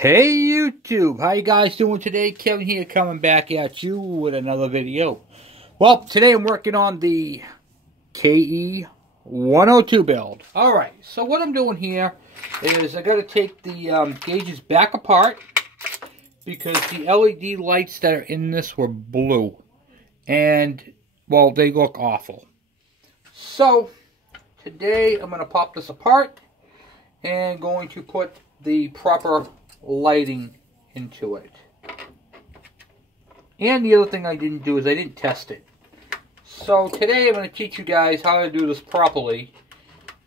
Hey YouTube, how you guys doing today? Kevin here coming back at you with another video. Well, today I'm working on the KE 102 build. Alright, so what I'm doing here is I got to take the gauges back apart because the LED lights that are in this were blue. And, well, they look awful. So, today I'm going to pop this apart and going to put the proper lighting into it. And the other thing I didn't do is I didn't test it. So today I'm going to teach you guys how to do this properly,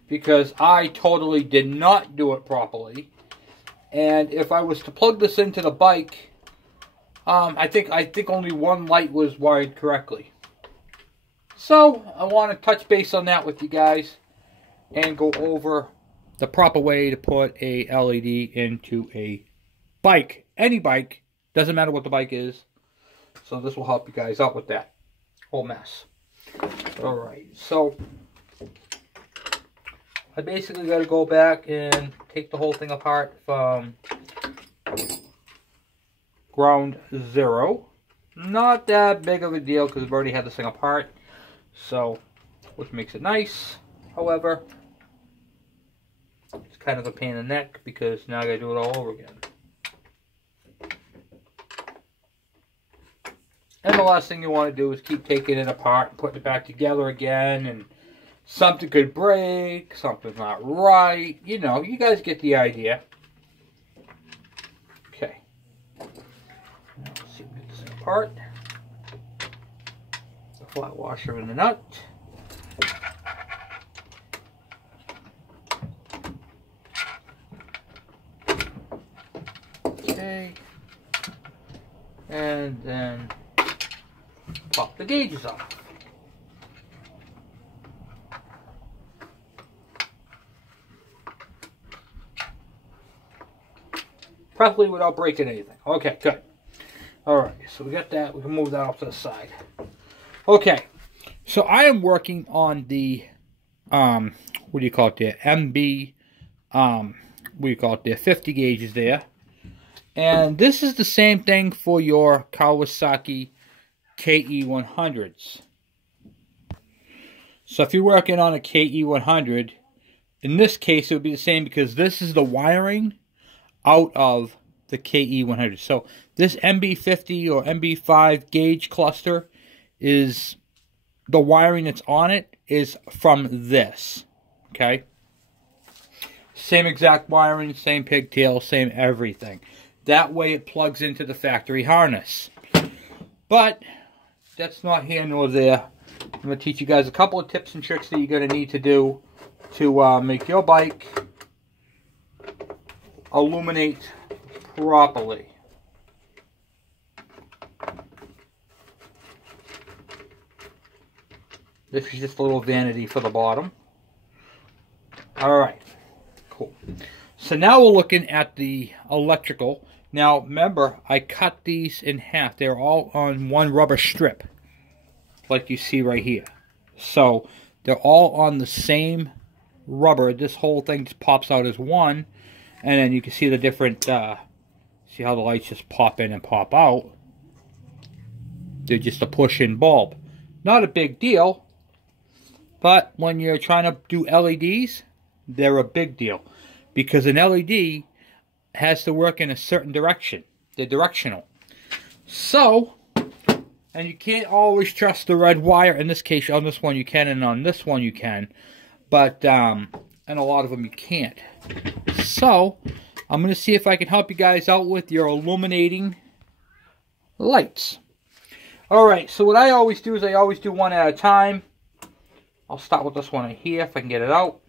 because I totally did not do it properly. And if I was to plug this into the bike, I think only one light was wired correctly. So I want to touch base on that with you guys and go over the proper way to put a LED into a bike. Any bike. Doesn't matter what the bike is. So this will help you guys out with that whole mess. Alright, so I basically got to go back and take the whole thing apart from ground zero. Not that big of a deal because I've already had this thing apart. So, which makes it nice. However, it's kind of a pain in the neck because now I gotta do it all over again. And the last thing you want to do is keep taking it apart and putting it back together again, and something could break, something's not right. You know, you guys get the idea. Okay. Now let's see if we get this thing apart. The flat washer and the nut. Okay, and then pop the gauges off. Preferably without breaking anything. Okay, good. Alright, so we got that. We can move that off to the side. Okay, so I am working on the, what do you call it there? MB, what do you call it there? 50 gauges there. And this is the same thing for your Kawasaki KE 100s. So if you're working on a KE 100, in this case it would be the same because this is the wiring out of the KE 100. So this MB50 or MB5 gauge cluster is the wiring that's on it is from this. Okay? Same exact wiring, same pigtail, same everything. That way it plugs into the factory harness. But that's not here nor there. I'm going to teach you guys a couple of tips and tricks that you're going to need to do to make your bike illuminate properly. This is just a little vanity for the bottom. Alright, cool. So now we're looking at the electrical. Now, remember, I cut these in half. They're all on one rubber strip, like you see right here. So, they're all on the same rubber. This whole thing just pops out as one. And then you can see the different, see how the lights just pop in and pop out. They're just a push-in bulb. Not a big deal, but when you're trying to do LEDs, they're a big deal. Because an LED has to work in a certain direction. They're directional. So, and you can't always trust the red wire. In this case, on this one you can, and on this one you can. But, and a lot of them you can't. So, I'm going to see if I can help you guys out with your illuminating lights. Alright, so what I always do is I always do one at a time. I'll start with this one right here if I can get it out.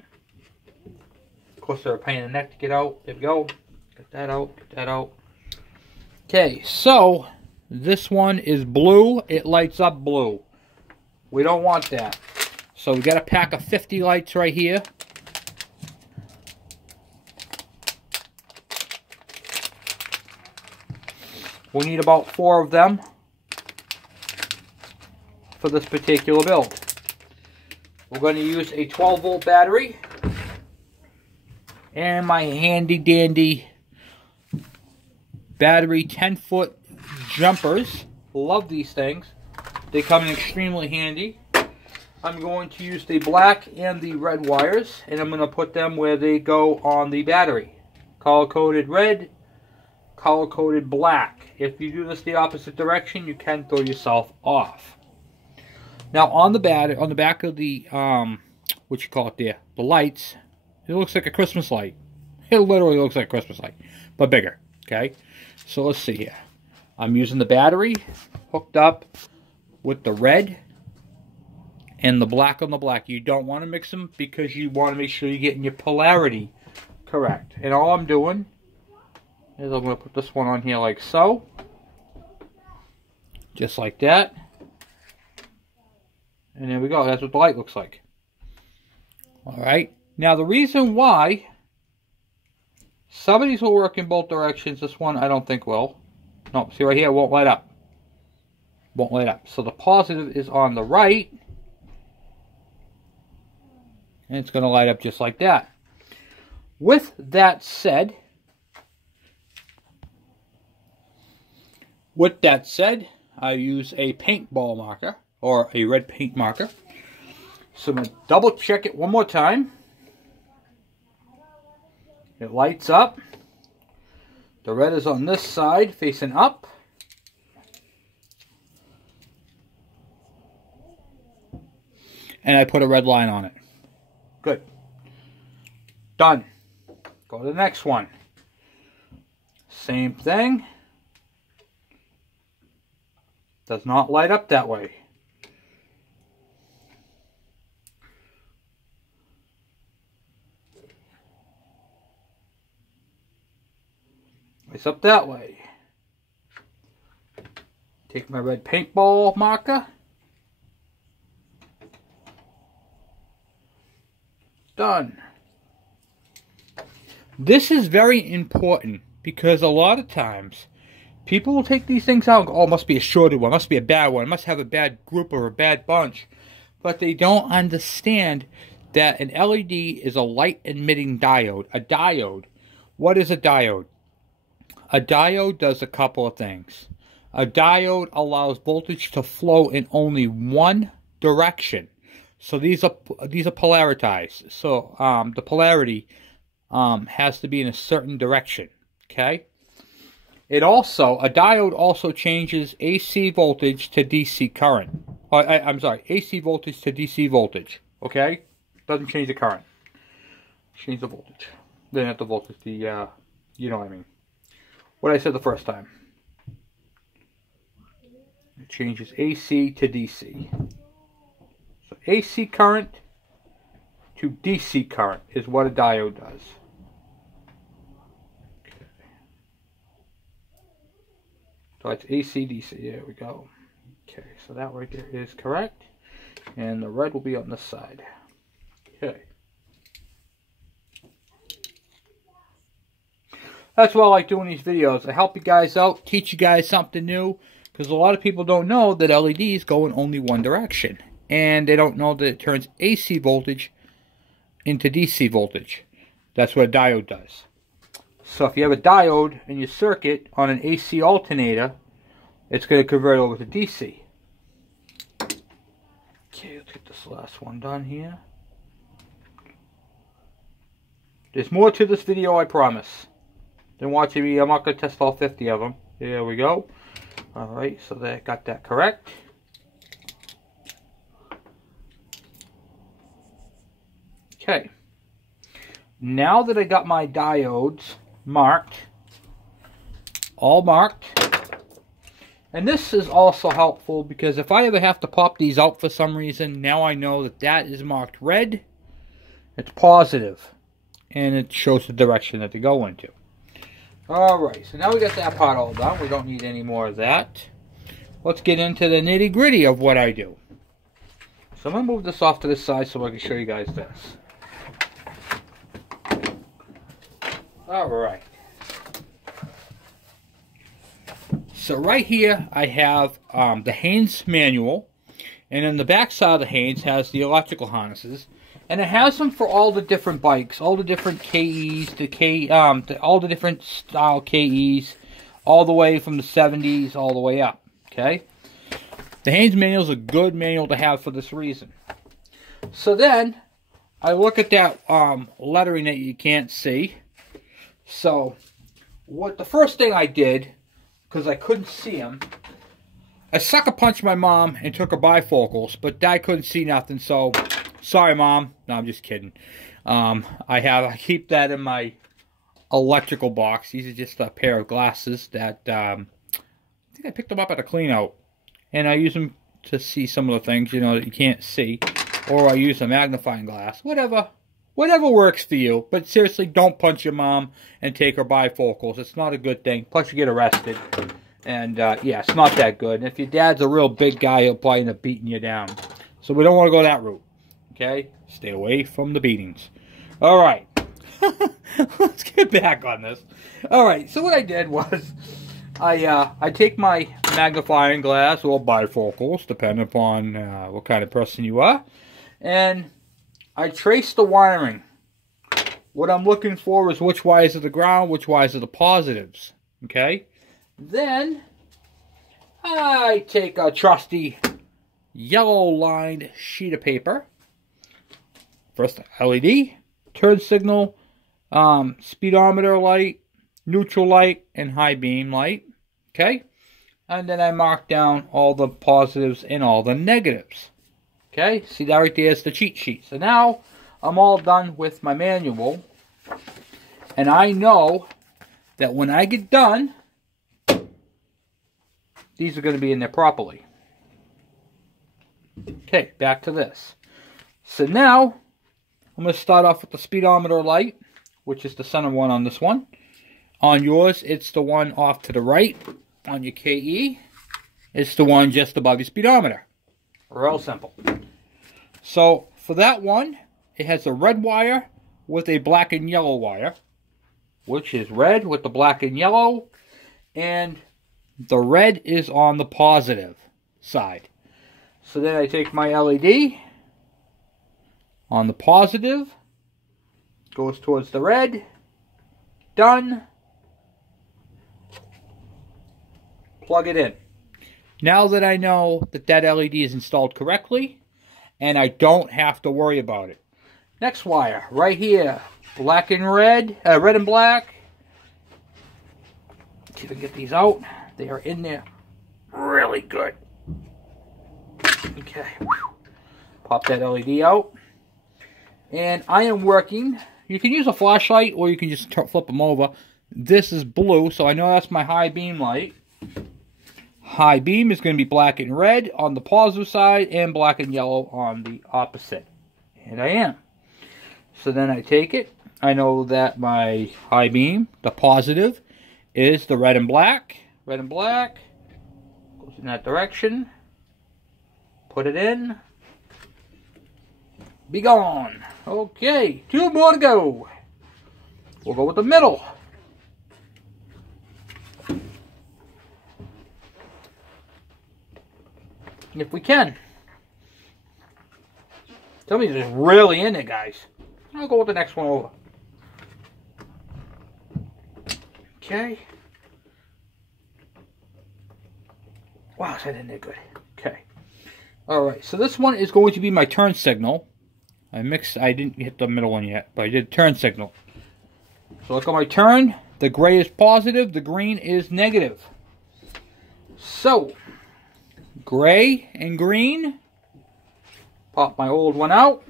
Of course, they're a pain in the neck to get out. There we go. Get that out. Get that out. Okay, so this one is blue. It lights up blue. We don't want that. So we got a pack of 50 lights right here. We need about 4 of them for this particular build. We're going to use a 12-volt battery and my handy dandy battery 10-foot jumpers. Love these things. They come in extremely handy. I'm going to use the black and the red wires, and I'm going to put them where they go on the battery. Color-coded red, color-coded black. If you do this the opposite direction, you can throw yourself off. Now on the back of the what you call it there, the lights, it looks like a Christmas light. It literally looks like a Christmas light, but bigger. Okay, so let's see here. I'm using the battery hooked up with the red and the black on the black. You don't want to mix them because you want to make sure you're getting your polarity correct. And all I'm doing is I'm going to put this one on here like so. Just like that. And there we go. That's what the light looks like. Alright. Now the reason why some of these will work in both directions. This one I don't think will. No, see right here, it won't light up. Won't light up. So the positive is on the right. And it's going to light up just like that. With that said, I use a paintball marker, or a red paint marker. So I'm going to double check it one more time. It lights up. The red is on this side, facing up. And I put a red line on it. Good. Done. Go to the next one. Same thing. Does not light up that way. Lights up that way. Take my red paintball marker. Done. This is very important because a lot of times people will take these things out and go, oh, it must be a shorted one, must be a bad one, it must have a bad group or a bad bunch. But they don't understand that an LED is a light emitting diode. A diode. What is a diode? A diode does a couple of things. A diode allows voltage to flow in only one direction. So these are polarized. So the polarity has to be in a certain direction. Okay. A diode also changes AC voltage to DC current. I'm sorry, AC voltage to DC voltage. Okay, doesn't change the current. Change the voltage. Then not the voltage. The you know what I mean. What I said the first time. It changes AC to DC. So AC current to DC current is what a diode does. Okay. So it's AC, DC. There we go. Okay, so that right there is correct. And the red will be on this side. Okay. That's why I like doing these videos. I help you guys out, teach you guys something new. Because a lot of people don't know that LEDs go in only one direction. And they don't know that it turns AC voltage into DC voltage. That's what a diode does. So if you have a diode in your circuit on an AC alternator, it's going to convert over to DC. Okay, let's get this last one done here. There's more to this video, I promise. Then watch me. I'm not going to test all 50 of them. There we go. Alright, so that got that correct. Okay. Now that I got my diodes marked, all marked, and this is also helpful because if I ever have to pop these out for some reason, now I know that that is marked red, it's positive, and it shows the direction that they go into. Alright, so now we got that part all done. We don't need any more of that. Let's get into the nitty-gritty of what I do. So I'm going to move this off to the side so I can show you guys this. Alright. So right here I have the Haynes manual. And in the back side of the Haynes has the electrical harnesses. And it has them for all the different bikes, all the different KEs, all the different style KEs, all the way from the 70s all the way up. Okay? The Haynes manual is a good manual to have for this reason. So then, I look at that lettering that you can't see. So, the first thing I did, because I couldn't see them, I sucker punched my mom and took her bifocals, but Dad couldn't see nothing, so sorry, Mom. No, I'm just kidding. I keep that in my electrical box. These are just a pair of glasses that I think I picked them up at a clean out, and I use them to see some of the things, you know, that you can't see, or I use a magnifying glass. Whatever works for you. But seriously, don't punch your mom and take her bifocals. It's not a good thing. Plus, you get arrested. And, yeah, it's not that good. And if your dad's a real big guy, he'll probably end up beating you down. So we don't want to go that route. Okay? Stay away from the beatings. All right. Let's get back on this. All right. So what I did was I take my magnifying glass or bifocals, depending upon what kind of person you are, and I trace the wiring. What I'm looking for is which wires are the ground, which wires are the positives. Okay? Then, I take a trusty yellow-lined sheet of paper. First, LED, turn signal, speedometer light, neutral light, and high beam light. Okay? And then I mark down all the positives and all the negatives. Okay? See, that right there is the cheat sheet. So now, I'm all done with my manual. And I know that when I get done, these are going to be in there properly. Okay, back to this. So now, I'm going to start off with the speedometer light, which is the center one on this one. On yours, it's the one off to the right. On your KE, it's the one just above your speedometer. Real simple. So, for that one, it has a red wire with a black and yellow wire, which is red with the black and yellow, and the red is on the positive side. So then I take my LED on the positive, goes towards the red, done, plug it in. Now that I know that that LED is installed correctly, and I don't have to worry about it. Next wire, right here, black and red, red and black. Let's see if I can get these out. They are in there really good. Okay, pop that LED out. And I am working, you can use a flashlight or you can just flip them over. This is blue, so I know that's my high beam light. High beam is going to be black and red on the positive side and black and yellow on the opposite. And I am. So then I take it. I know that my high beam, the positive, is the red and black. Red and black. Goes in that direction. Put it in. Be gone. Okay, 2 more to go. We'll go with the middle. If we can. Somebody's just really in it, guys. I'll go with the next one over. Okay. Wow, is that in there good? Okay. Alright, so this one is going to be my turn signal. I didn't hit the middle one yet, but I did turn signal. So look at my turn. The gray is positive, the green is negative. So, gray and green. Pop my old one out.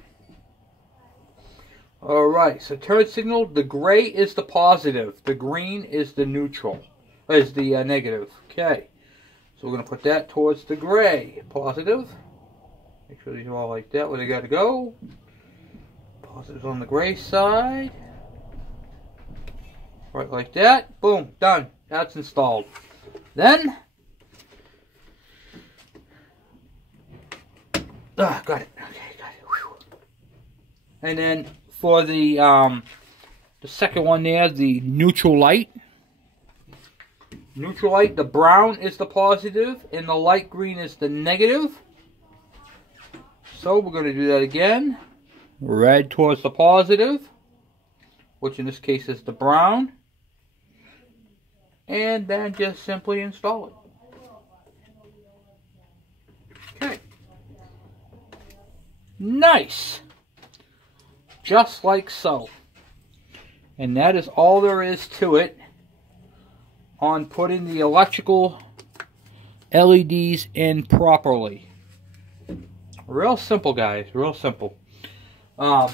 Alright, so turn signal, the gray is the positive. The green is the neutral. Is the negative. Okay. So we're going to put that towards the gray. Positive. Make sure these are all like that where they got to go. Positives on the gray side. Right like that. Boom. Done. That's installed. Then, got it. Okay, got it. Whew. And then for the second one there, the neutral light. Neutral light, the brown is the positive, and the light green is the negative. So we're going to do that again. Red towards the positive, which in this case is the brown. and then just simply install it. Okay. Nice. Just like so. And that is all there is to it on putting the electrical LEDs in properly. Real simple, guys. Real simple. A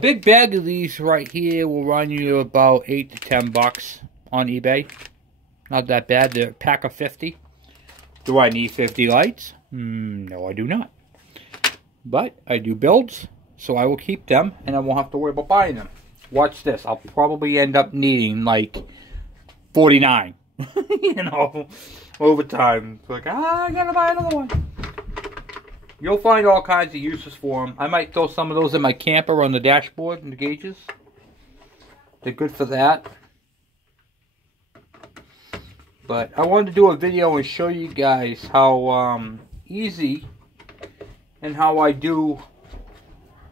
big bag of these right here will run you about $8 to $10 on eBay. Not that bad. They're a pack of 50. Do I need 50 lights? No, I do not. But I do builds, so I will keep them, and I won't have to worry about buying them. Watch this. I'll probably end up needing like 49. You know, over time. It's like, I gotta buy another one. You'll find all kinds of uses for them. I might throw some of those in my camper on the dashboard and the gauges. They're good for that. But I wanted to do a video and show you guys how easy and how I do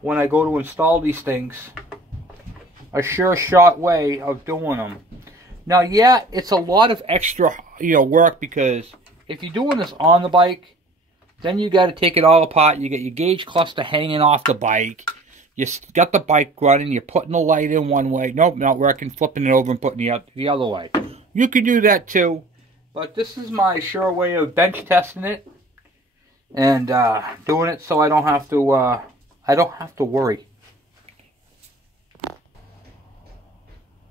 when I go to install these things. A sure shot way of doing them. Now, yeah, it's a lot of extra, work, because if you're doing this on the bike, then you got to take it all apart. You get your gauge cluster hanging off the bike. You got the bike running. You're putting the light in one way. Nope, not working. Flipping it over and putting it the other way. You can do that too, but this is my sure way of bench testing it and doing it so I don't have to worry.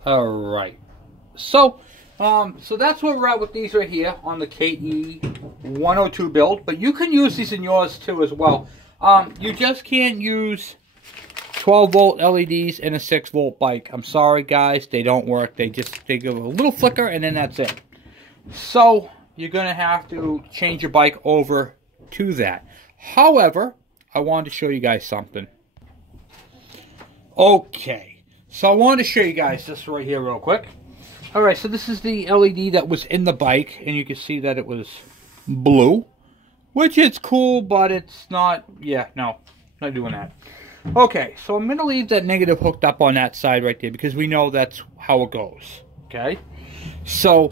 All right. So that's where we're at with these right here on the KE102 build. But you can use these in yours too as well. You just can't use 12-volt LEDs in a 6-volt bike. I'm sorry, guys. They don't work. They give a little flicker, and then that's it. So you're going to have to change your bike over to that. However, I wanted to show you guys something. Okay. So I wanted to show you guys this right here real quick. Alright, so this is the LED that was in the bike, and you can see that it was blue, which is cool, but it's not, not doing that. Okay, so I'm going to leave that negative hooked up on that side right there, because we know that's how it goes, okay? So,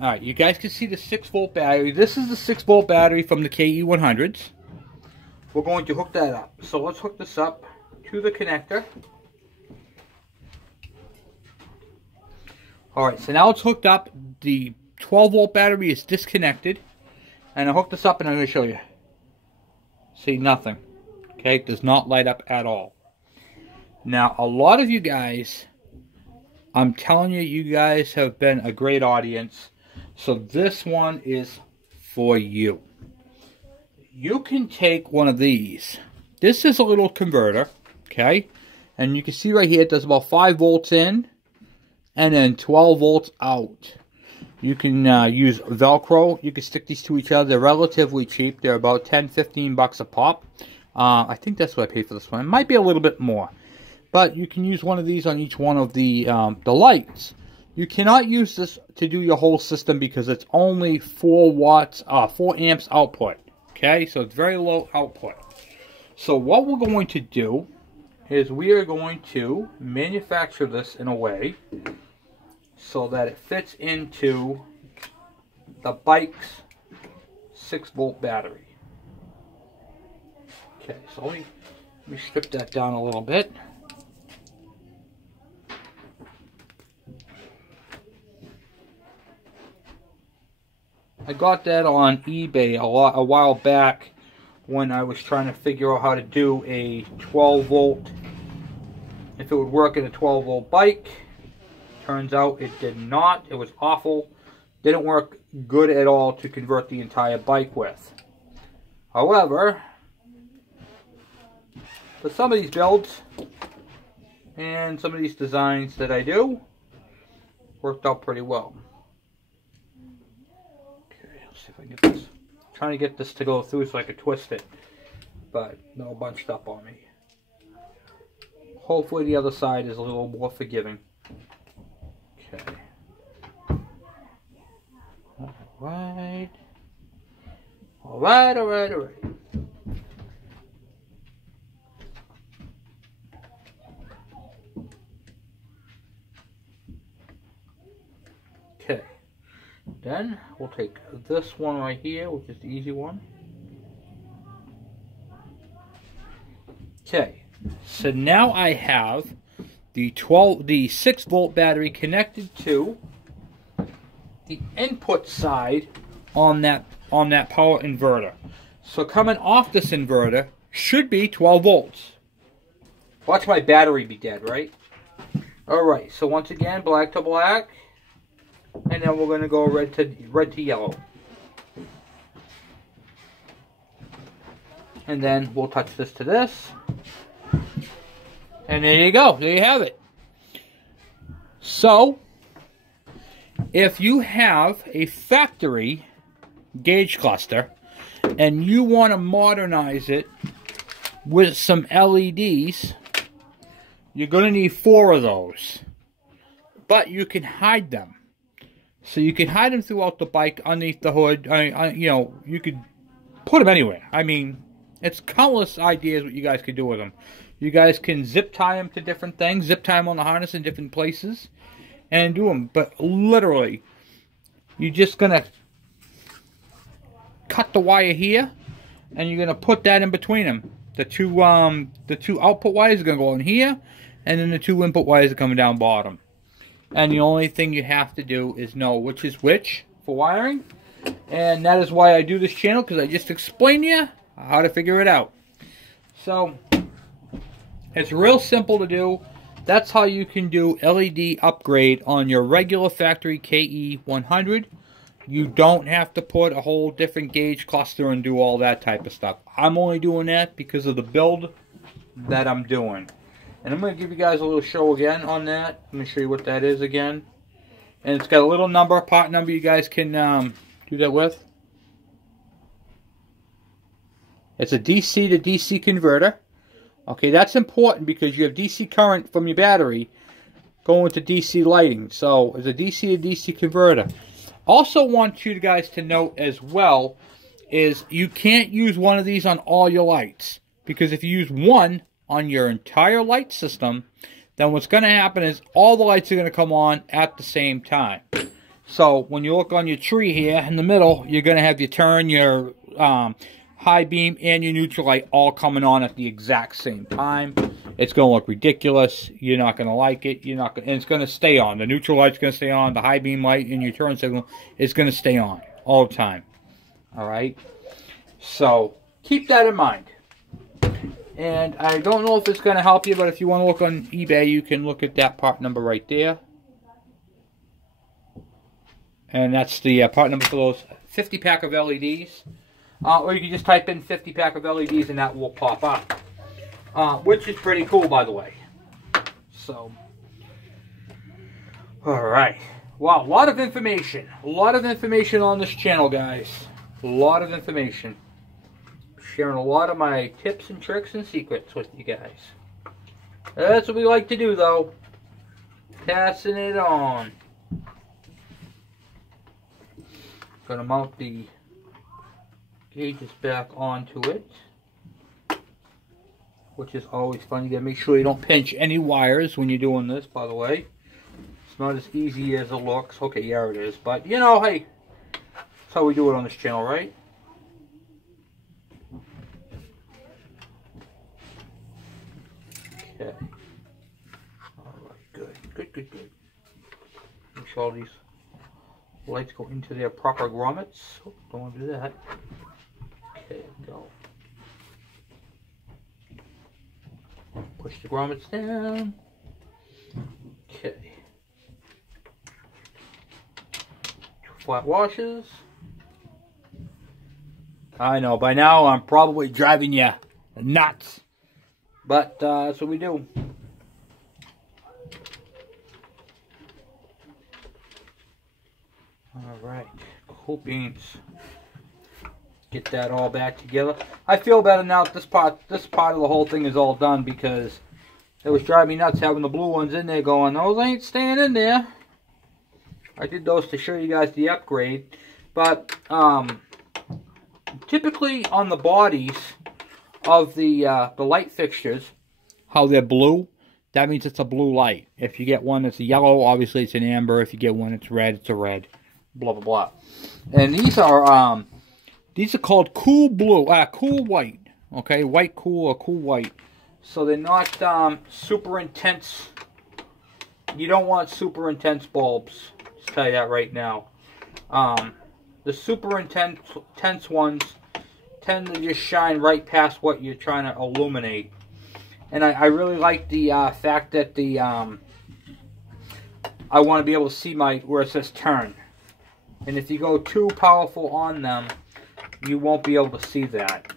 alright, you guys can see the 6-volt battery. This is the 6-volt battery from the KE100s. We're going to hook that up. So let's hook this up to the connector. Alright, so now it's hooked up. The 12-volt battery is disconnected. And I hooked this up and I'm going to show you. See, nothing. Okay, it does not light up at all. Now, a lot of you guys, I'm telling you, you guys have been a great audience. So this one is for you. You can take one of these. This is a little converter, okay? And you can see right here, it does about 5 volts in. And then 12 volts out. You can use Velcro. You can stick these to each other. They're relatively cheap. They're about 10-15 bucks a pop. I think that's what I paid for this one. It might be a little bit more. But you can use one of these on each one of the lights. You cannot use this to do your whole system because it's only 4 amps output. Okay, so it's very low output. So what we're going to do is we are going to manufacture this in a way so that it fits into the bike's 6-volt battery. Okay, so let me strip that down a little bit. I got that on eBay a while back when I was trying to figure out how to do a 12-volt, if it would work in a 12-volt bike. Turns out it did not. It was awful. Didn't work good at all to convert the entire bike with. However, for some of these builds and some of these designs that I do, worked out pretty well. Okay, let's see if I can get this. I'm trying to get this to go through so I can twist it, but no bunched up on me. Hopefully the other side is a little more forgiving. Okay. Alright. Alright. Then we'll take this one right here, which is the easy one. Okay, so now I have the 6-volt battery connected to the input side on that power inverter. So coming off this inverter should be 12 volts. Watch my battery be dead, right? Alright, so once again, black to black. And then we're going to go red to yellow. And then we'll touch this to this. And there you go. There you have it. So, if you have a factory gauge cluster and you want to modernize it with some LEDs, you're going to need 4 of those. But you can hide them. So you can hide them throughout the bike, underneath the hood. You know, you could put them anywhere. I mean, it's countless ideas what you guys could do with them. You guys can zip tie them to different things, zip tie them on the harness in different places, and do them. But literally, you're just going to cut the wire here, and you're going to put that in between them. The two output wires are going to go in here, and then the 2 input wires are coming down bottom. And the only thing you have to do is know which is which for wiring. And that is why I do this channel, because I just explain to you how to figure it out. So, it's real simple to do. That's how you can do LED upgrade on your regular factory KE100. You don't have to put a whole different gauge cluster and do all that type of stuff. I'm only doing that because of the build that I'm doing. And I'm going to give you guys a little show again on that. Let me show you what that is again. And it's got a little number, part number you guys can do that with. It's a DC to DC converter. Okay, that's important because you have DC current from your battery going to DC lighting. So, it's a DC to DC converter. Also want you guys to note as well is you can't use one of these on all your lights. Because if you use one on your entire light system, then what's going to happen is all the lights are going to come on at the same time. So when you look on your tree here in the middle, you're going to have your turn, your high beam, and your neutral light all coming on at the exact same time. It's going to look ridiculous. You're not going to like it. You're not going, and it's going to stay on. The neutral light's going to stay on. The high beam light and your turn signal is going to stay on all the time. All right. So keep that in mind. And I don't know if it's going to help you, but if you want to look on eBay, you can look at that part number right there. And that's the part number for those 50 pack of LEDs. Or you can just type in 50 pack of LEDs and that will pop up. Which is pretty cool, by the way. So, alright. Wow, a lot of information. A lot of information on this channel, guys. A lot of information. Sharing a lot of my tips and tricks and secrets with you guys. That's what we like to do, though. Passing it on. Gonna mount the gauges back onto it, which is always fun. You gotta make sure you don't pinch any wires when you're doing this, by the way. It's not as easy as it looks. Okay, yeah, it is. But, you know, hey, that's how we do it on this channel, right? Okay. Alright, good. Good. Make sure all these lights go into their proper grommets. Oh, don't want to do that. Okay, go. Push the grommets down. Okay. 2 flat washes. I know, by now I'm probably driving you nuts. But that's what we do. Alright, cool beans. Get that all back together. I feel better now that this part of the whole thing is all done, because it was driving me nuts having the blue ones in there going, those ain't staying in there. I did those to show you guys the upgrade. But typically on the bodies of the light fixtures, how they're blue, that means it's a blue light. If you get one that's a yellow, obviously it's an amber. If you get one that's red, it's a red. blah blah blah. And these are called cool blue, cool white. Okay, white cool or cool white. So they're not super intense. You don't want super intense bulbs. I'll tell you that right now. The super intense ones tend to just shine right past what you're trying to illuminate. And I really like the fact that the I want to be able to see where it says turn. And if you go too powerful on them, you won't be able to see that.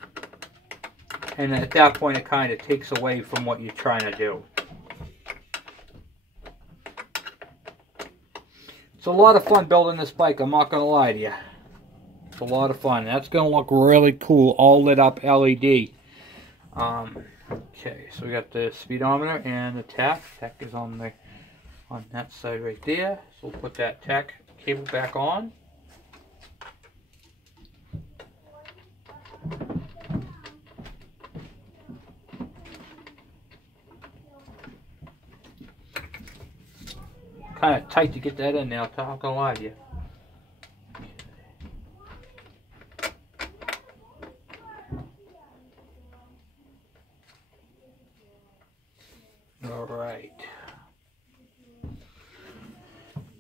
And at that point, it kind of takes away from what you're trying to do. It's a lot of fun building this bike, I'm not going to lie to you. It's a lot of fun. That's going to look really cool, all lit up LED. Okay, so we got the speedometer and the tach. Tach is on that side right there. So we'll put that tach cable back on. Kind of tight to get that in now, I'm not gonna lie to you. Alright.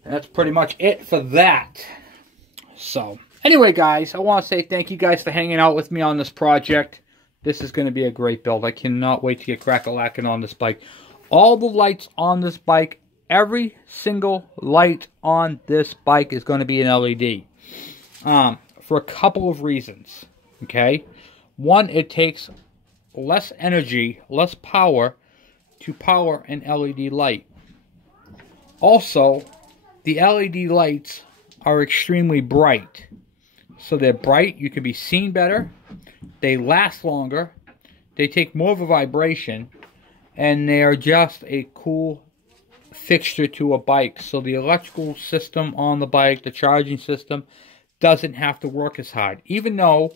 That's pretty much it for that. So, anyway guys, I want to say thank you guys for hanging out with me on this project. This is going to be a great build. I cannot wait to get crack-a-lackin' on this bike. All the lights on this bike, every single light on this bike is going to be an LED. For a couple of reasons. Okay? One, it takes less energy, less power to power an LED light. Also, the LED lights are extremely bright. So they're bright, you can be seen better, they last longer, they take more of a vibration, and they are just a cool fixture to a bike. So the electrical system on the bike, the charging system, doesn't have to work as hard. Even though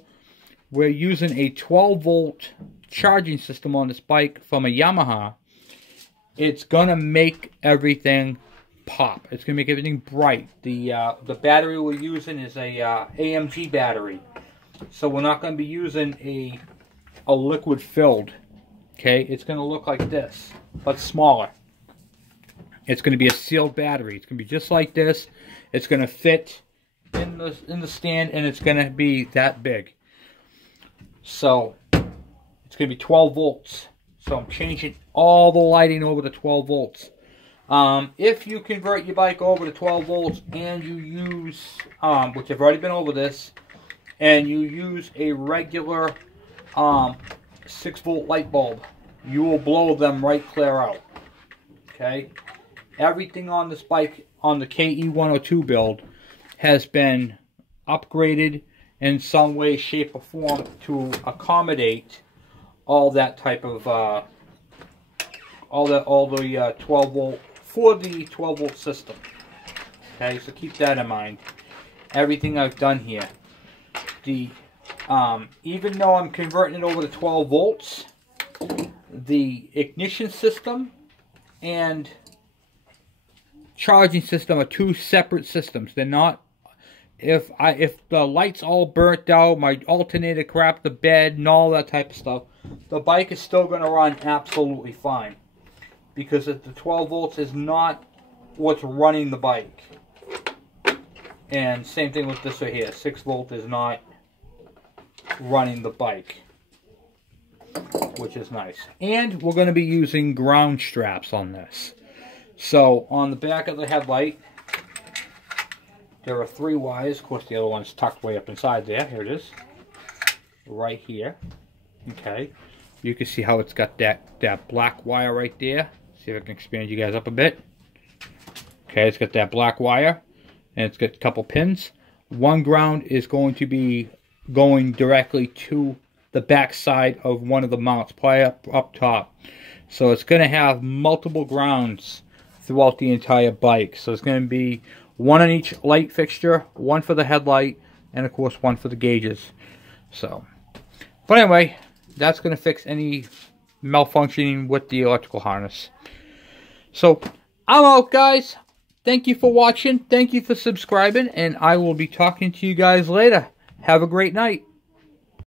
we're using a 12-volt charging system on this bike from a Yamaha, it's going to make everything pop. It's going to make everything bright. The battery we're using is a AMG battery. So we're not going to be using a liquid filled. Okay, it's going to look like this, but smaller. It's going to be a sealed battery. It's going to be just like this. It's going to fit in the stand, and it's going to be that big. So it's going to be 12 volts. So I'm changing all the lighting over to 12 volts. If you convert your bike over to 12 volts and you use, which I've already been over this, and you use a regular 6-volt light bulb, you will blow them right clear out. Okay? Everything on this bike, on the KE102 build, has been upgraded in some way, shape, or form to accommodate all that type of all the 12 volt for the 12 volt system. Okay, so keep that in mind. Everything I've done here, even though I'm converting it over to 12 volts, the ignition system and charging system are two separate systems. They're not. If the lights all burnt out, my alternator crapped the bed and all that type of stuff, the bike is still going to run absolutely fine. Because the 12 volts is not what's running the bike. And same thing with this right here. 6 volt is not running the bike. Which is nice. And we're going to be using ground straps on this. So on the back of the headlight, there are 3 wires. Of course, the other one's tucked way up inside there. Here it is. Right here. Okay. You can see how it's got that black wire right there. See if I can expand you guys up a bit. Okay, it's got that black wire. And it's got a couple pins. One ground is going to be going directly to the back side of one of the mounts, probably up top. So it's going to have multiple grounds throughout the entire bike. So it's going to be one on each light fixture, one for the headlight, and of course one for the gauges. So, but anyway, that's going to fix any malfunctioning with the electrical harness. So, I'm out, guys. thank you for watching. Thank you for subscribing. And I will be talking to you guys later. Have a great night.